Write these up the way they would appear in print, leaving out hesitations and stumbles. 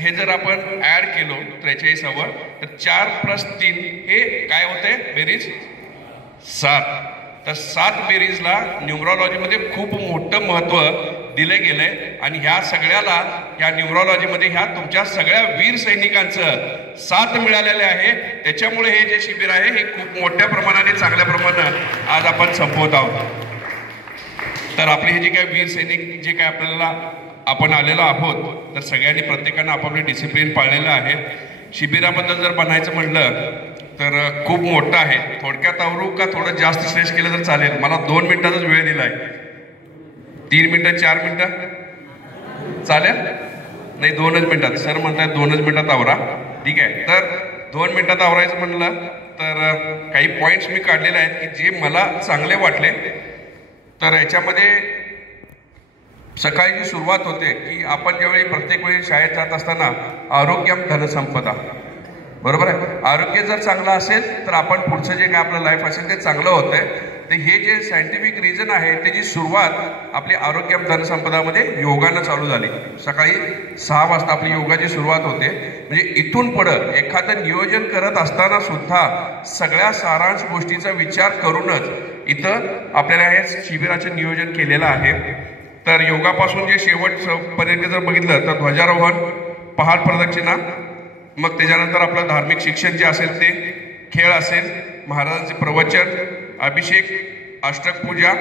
हे जर आपण ऍड केलो 43वर तर 4+3 हे काय होते बेरीज 7. तर 7 बेरीजला न्यूमरॉलॉजीमध्ये खूप मोठं महत्त्व दिले गेलंय आणि ह्या सगळ्याला ह्या न्यूमरॉलॉजीमध्ये ह्या तुमच्या सगळ्या वीर सैनिकांचं साथ मिळालेले आहे. त्याच्यामुळे हे जे शिबिर आहे हे खूप मोठ्या प्रमाणाने चांगल्या प्रमाणात आज आपण संपवत आहोत. तर आपले हे जे काय वीर सैनिक जे काय आपल्याला आपण आलेलो आहोत तर सगळ्यांनी प्रत्येकानं आपापले डिसिप्लिन पाळलेलं आहे. शिबिराबद्दल जर म्हणायचं म्हटलं तर खूप मोठं आहे. थोडक्यात आवरू का थोडं जास्त स्ट्रेस केलं तर चालेल? मला 2 मिनिटाचाच वेळ दिलाय. 3 मिनिटं 4 मिनिटं चालेल? नाही 2च मिनिटात. सर म्हणतात 2च मिनिटात आवरा. ठीक आहे. तर 2 मिनिटात आवरायचं म्हणलं तर काही पॉईंट्स मी काढलेले आहेत की जे मला चांगले वाटले. तर याच्यामध्ये सकाळची सुरुवात होते की आपण ज्यावेळी प्रत्येक वेळी शाळेत जात असताना आरोग्यम धनसंपदा, बरोबर आहे. आरोग्य जर चांगलं असेल तर आपण पुढचं जे काय आपलं लाईफ असेल ते चांगलं होतंय. तर हे जे सायंटिफिक रिझन आहे त्याची सुरुवात आपली आरोग्यम धनसंपदामध्ये योगानं चालू झाली. सकाळी 6 वाजता आपली योगाची सुरुवात होते. म्हणजे इथून पुढं एखादं नियोजन करत असताना सुद्धा सगळ्या सारांश गोष्टीचा विचार करूनच इथं आपल्याला हे शिबिराचं नियोजन केलेलं आहे. तर योगापासून जे शेवटपर्यंत जर बघितलं तर ध्वजारोहण, पहाड प्रदक्षिणा, मग त्याच्यानंतर आपलं धार्मिक शिक्षण जे असेल ते, खेळ असेल, महाराजांचे प्रवचन, अभिषेक, अष्टकपूजा,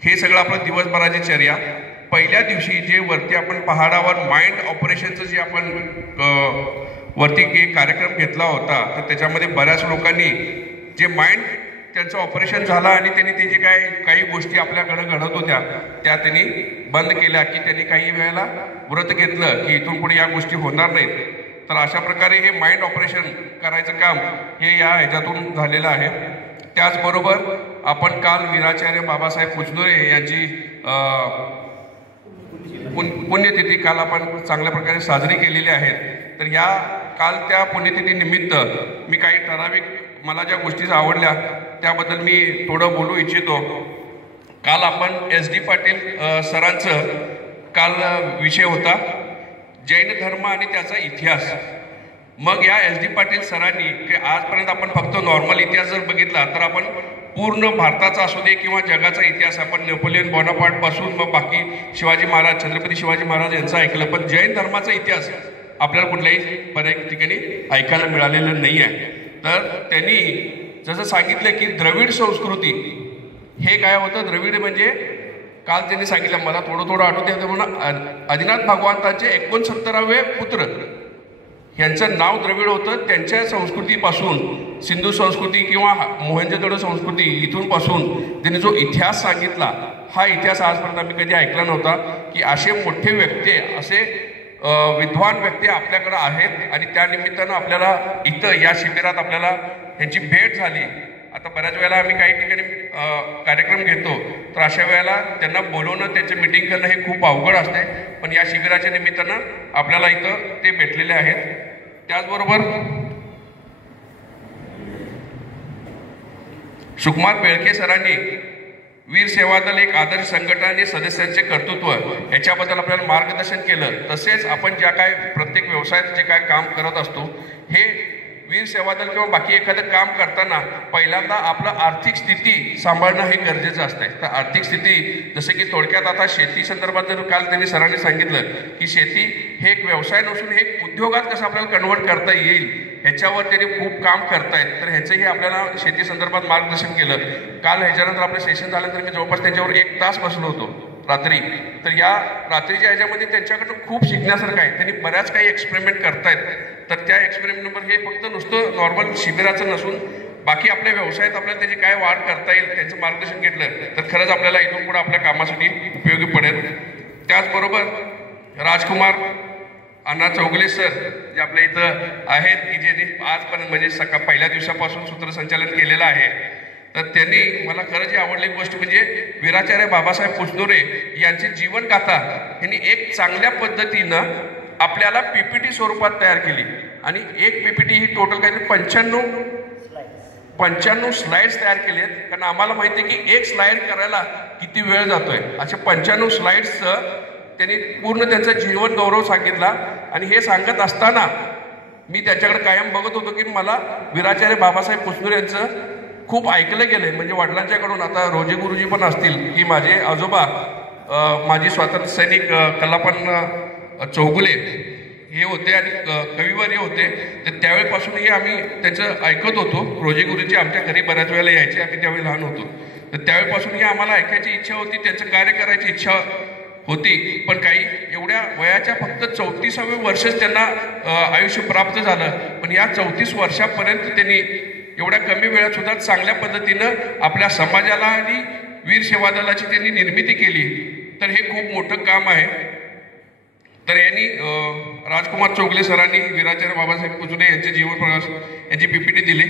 हे सगळं आपलं दिवसभराची चर्या. पहिल्या दिवशी जे वरती आपण पहाडावर माइंड ऑपरेशनचं जे आपण वरती एक कार्यक्रम घेतला होता तर त्याच्यामध्ये बऱ्याच लोकांनी जे माइंड त्यांचं ऑपरेशन झालं आणि त्यांनी ते जे काही गोष्टी आपल्याकडे घडत होत्या त्या त्यांनी बंद केल्या की त्यांनी काही वेळेला व्रत घेतलं की इथून पुढे या गोष्टी होणार नाहीत. तर अशा प्रकारे हे माइंड ऑपरेशन करायचं काम हे या ह्याच्यातून झालेलं आहे. त्याचबरोबर आपण काल वीराचार्य बाबासाहेब पुजनुरे यांची पुण्यतिथी काल आपण चांगल्या प्रकारे साजरी केलेली आहे. तर या काल त्या पुण्यतिथीनिमित्त मी काही ठराविक मला ज्या गोष्टी आवडल्या त्याबद्दल मी थोडं बोलू इच्छितो. काल आपण SD पाटील सरांचं काल विषय होता जैन धर्म आणि त्याचा इतिहास. मग या SD पाटील सरांनी आजपर्यंत आपण फक्त नॉर्मल इतिहास जर बघितला तर आपण पूर्ण भारताचा असू दे किंवा जगाचा इतिहास आपण नेपोलियन बोनापार्ट पासून मग बाकी शिवाजी महाराज, छत्रपती शिवाजी महाराज यांचं ऐकलं, पण जैन धर्माचा इतिहास आपल्याला कुठल्याही बऱ्याच ठिकाणी ऐकायला मिळालेलं नाही आहे. तर त्यांनी जसं सांगितलं की द्रविड संस्कृती हे काय होतं. द्रविड म्हणजे काल त्यांनी सांगितलं, मला थोडं आठवतं म्हणून आदिनाथ भगवंतांचे 69वे पुत्र यांचं नाव द्रविड होतं. त्यांच्या संस्कृतीपासून सिंधू संस्कृती किंवा मोहेंजोदडो संस्कृती इथून पासून त्यांनी जो इतिहास सांगितला हा इतिहास आजपर्यंत आम्ही कधी ऐकला नव्हता की असे मोठे व्यक्ती, असे विद्वान व्यक्ती आपल्याकडे आहेत आणि त्या निमित्तानं आपल्याला इथं या शिबिरात आपल्याला यांची भेट झाली. आता बऱ्याच वेळेला आम्ही काही ठिकाणी कार्यक्रम घेतो तर अशा वेळेला त्यांना बोलवणं, त्यांचं मीटिंग करणं हे खूप अवघड असते, पण या शिबिराच्या निमित्तानं आपल्याला इथं ते भेटलेले आहेत. त्याचबरोबर सुकुमार बेळके सरांनी वीर सेवा दल एक आदर्श संघटना सदस्यांचे कर्तृत्व याच्याबद्दल आपल्याला मार्गदर्शन केलं. तसेच आपण ज्या काय प्रत्येक व्यवसायात जे काय काम करत असतो हे वीर सेवा दल किंवा बाकी एखादं काम करताना पहिल्यांदा आपलं आर्थिक स्थिती सांभाळणं हे गरजेचं असतं. तर आर्थिक स्थिती जसं की थोडक्यात आता शेती संदर्भात जर काल त्यांनी सरांनी सांगितलं की शेती हे एक व्यवसाय नसून हे उद्योगात कसं आपल्याला कन्वर्ट करता येईल ह्याच्यावर त्यांनी खूप काम करतायत. तर ह्याचंही आपल्याला शेती संदर्भात मार्गदर्शन केलं. काल ह्याच्यानंतर आपलं सेशन झाल्यानंतर मी जवळपास त्यांच्यावर 1 तास बसलो होतो रात्री. तर या रात्रीच्या ह्याच्यामध्ये त्यांच्याकडनं खूप शिकण्यासारखं आहे. त्यांनी बऱ्याच काही एक्सपेरिमेंट करतायत. तर त्या एक्सपेरिमेंटनंतर हे फक्त नुसतं नॉर्मल शिबिराचं नसून बाकी आपल्या व्यवसायात आपल्याला त्याची काय वाढ करता येईल त्यांचं मार्गदर्शन घेतलं तर खरंच आपल्याला इथून पुढे आपल्या कामासाठी उपयोगी पडेल. त्याचबरोबर राजकुमार अण्णा चौगले सर जे आपल्या इथं आहेत की ज्यांनी आजपर्यंत म्हणजे पहिल्या दिवसापासून सूत्रसंचालन केलेलं आहे. तर त्यांनी मला खरंच आवडली गोष्ट म्हणजे वीराचार्य बाबासाहेब पुजनुरे यांची जीवनगाथा यांनी एक चांगल्या पद्धतीनं आपल्याला PPT स्वरूपात तयार केली. आणि एक PPT ही टोटल काहीतरी 95 स्लाइड्स तयार केलेत. कारण आम्हाला माहिती आहे की एक स्लाइड करायला किती वेळ जातोय. अशा 95 स्लाइड्सचं त्यांनी पूर्ण त्यांचा जीवन गौरव सांगितला. आणि हे सांगत असताना मी त्याच्याकडे कायम बघत होतो की मला वीराचार्य बाबासाहेब पुसनूर यांचं खूप ऐकलं गेलंय. म्हणजे वडिलांच्याकडून, आता रोजे गुरुजी पण असतील की माझे आजोबा माजी स्वातंत्र्य सैनिक कलापन चौगुले हे होते आणि कविवारी होते. तर त्यावेळेपासूनही आम्ही त्यांचं ऐकत होतो. रोजे गुरुजी आमच्या घरी बऱ्याच वेळेला यायचे, आम्ही त्यावेळी लहान होतो. तर त्यावेळेपासूनही आम्हाला ऐकायची इच्छा होती, त्यांचं कार्य करायची इच्छा होती. पण काही एवढ्या वयाच्या फक्त 34व्या वर्षच त्यांना आयुष्य प्राप्त झालं. पण या 34 वर्षापर्यंत त्यांनी एवढ्या कमी वेळात सुद्धा चांगल्या पद्धतीनं आपल्या समाजाला आणि वीर सेवा दलाची त्यांनी निर्मिती केली. तर हे खूप मोठं काम आहे. तर यांनी राजकुमार चौगले सरांनी वीराचार्य बाबासाहेब पुसनूर यांचे जीवन प्रवास यांची PPT दिली.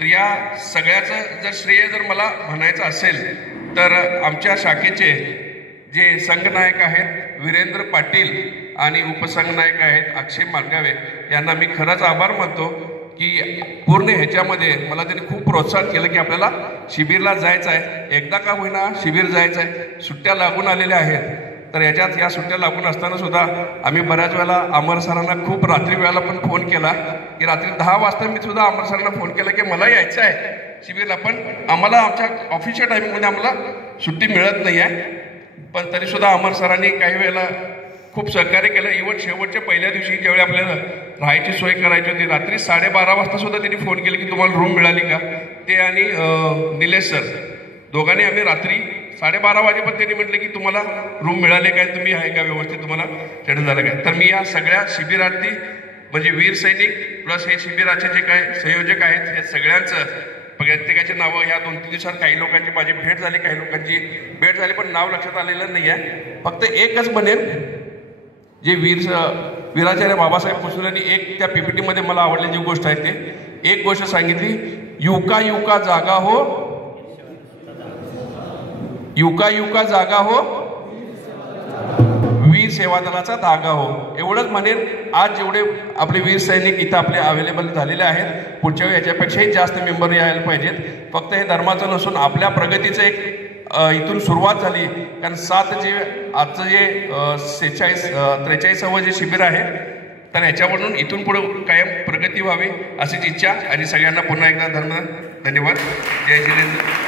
तर या सगळ्याचं जर श्रेय जर मला म्हणायचं असेल तर आमच्या शाखेचे जे संघनायक आहेत वीरेंद्र पाटील आणि उपसंघनायक आहेत अक्षय मालगावे यांना मी खरंच आभार मानतो की पूर्ण ह्याच्यामध्ये मला त्यांनी खूप प्रोत्साहन केलं की आपल्याला शिबिरला जायचं आहे, एकदा का होईना शिबिर जायचं आहे. सुट्ट्या लागून आलेल्या आहेत. तर याच्यात या सुट्ट्या लागून असताना सुद्धा आम्ही बऱ्याच वेळेला अमर सरांना खूप रात्री वेळेला पण फोन केला की रात्री 10 वाजता मी सुद्धा अमर सरांना फोन केला की मला यायचं आहे शिबिरला, पण आम्हाला आमच्या ऑफिसच्या टायमिंगमध्ये आम्हाला सुट्टी मिळत नाही आहे. पण तरीसुद्धा अमर सरांनी काही वेळेला खूप सहकार्य केलं. इव्हन शेवटच्या पहिल्या दिवशी ज्यावेळी आपल्याला राहायची सोय करायची होती रात्री 12:30 वाजता सुद्धा त्यांनी फोन केले की तुम्हाला रूम मिळाली का. ते आणि निलेश सर दोघांनी आम्ही रात्री 12:30 वाजेपर्यंत त्यांनी म्हटलं की तुम्हाला रूम मिळाले काय, तुम्ही आहे का व्यवस्थित, तुम्हाला सेटल झालं काय. तर मी या सगळ्या शिबिरार्थी म्हणजे वीर सैनिक प्लस हे शिबिराचे जे काय संयोजक आहेत हे सगळ्यांचं प्रत्येकाची नावं या 2-3 दिवसात काही लोकांची माझी भेट झाली, काही लोकांची भेट झाली, पण नाव लक्षात आलेलं नाही आहे. फक्त एकच बनेल जे वीराचार्य बाबासाहेब पुसनूर यांनी एक त्या PPT मध्ये मला आवडलेली जी गोष्ट आहे ते एक गोष्ट सांगितली, युका युका जागा हो, युका युका जागा हो, वीर सेवा दलाचा धागा हो. एवढंच म्हणेन. आज जेवढे आपले वीर सैनिक इथं आपले अवेलेबल झालेले आहेत, पुढच्या वेळी याच्यापेक्षाही जास्त मेंबर यायला पाहिजेत. फक्त हे धर्माचं नसून आपल्या प्रगतीचं एक इथून सुरुवात झाली. कारण आजचं जे 43वं जे शिबिर आहे तर याच्यावरून इथून पुढे कायम प्रगती व्हावी अशीच इच्छा. आणि सगळ्यांना पुन्हा एकदा धन्यवाद. जय जिनेंद्र.